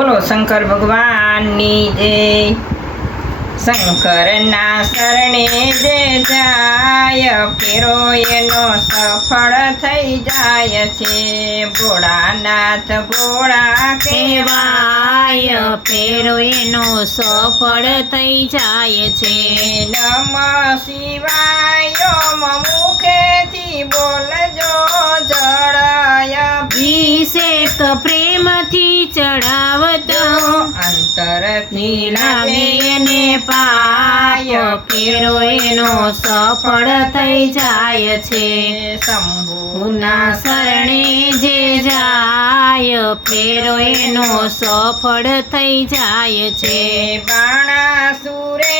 બોલો શંકર ભગવાનની જય। શંકરના શરણે જે જાય ફેરો એનો સફળ થઈ જાય છે। ભોળાનાથ ભોળા કહેવાય ફેરો એનો સફળ થઈ જાય છે। નમ શિવાય ઓમ મુખેથી બોલજો જળાય અભિષેક પ્રેમથી ચડાવતો અંતરથી લાગે ને પાય ફેરો એનો સફળ થઈ જાય છે। શંભુના શરણે જે જાય ફેરો એનો સફળ થઈ જાય છે। બાણાસુરે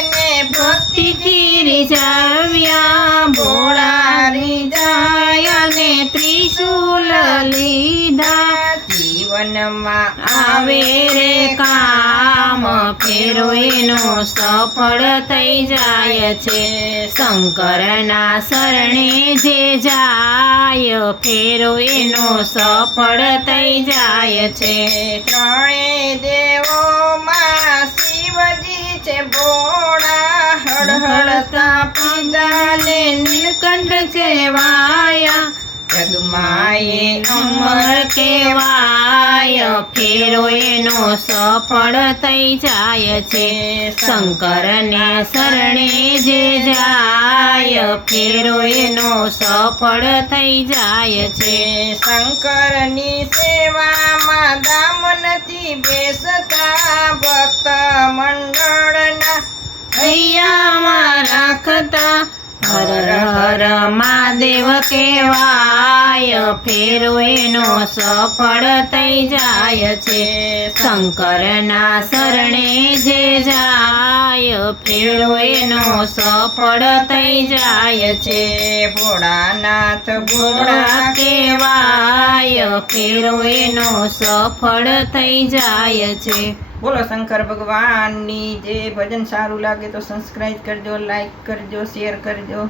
એને ભક્તિથી રીઝવ્યા ભોળા રીઝાય ને ત્રિશૂલ લીધા જીવનમાં આવે રે કામ ફેરો એનો સફળ થઈ જાય છે। શંકરના શરણે જે જાય ફેરો એનો સફળ થઈ જાય છે। ત્રણે દેવોમાં શિવજી છે ભોળા હળહળતા પિતાને નીલકંઠ કહેવાયા જગમાએ અમર કહેવાય ફેરો એનો સફળ થઈ જાય છે। શંકરને શરણે જે જાય ફેરો એનો સફળ થઈ જાય છે। શંકરની સેવામાં દામ નથી બેસતા ભક્ત મંડળના હૈયામાં રાખતા હર હર મહાદેવ કહેવાય ફેરો એનો સફળ થઈ જાય છે। શંકરના શરણે જે જાય ફેરો એનો સફળ થઈ જાય છે। ભોળાનાથ ભોળા કહેવાય ફેરો એનો સફળ થઈ જાય છે। બોલો શંકર ભગવાનની જે ભજન સારું લાગે તો સબસ્ક્રાઈબ કરજો, લાઈક કરજો, શેર કરજો।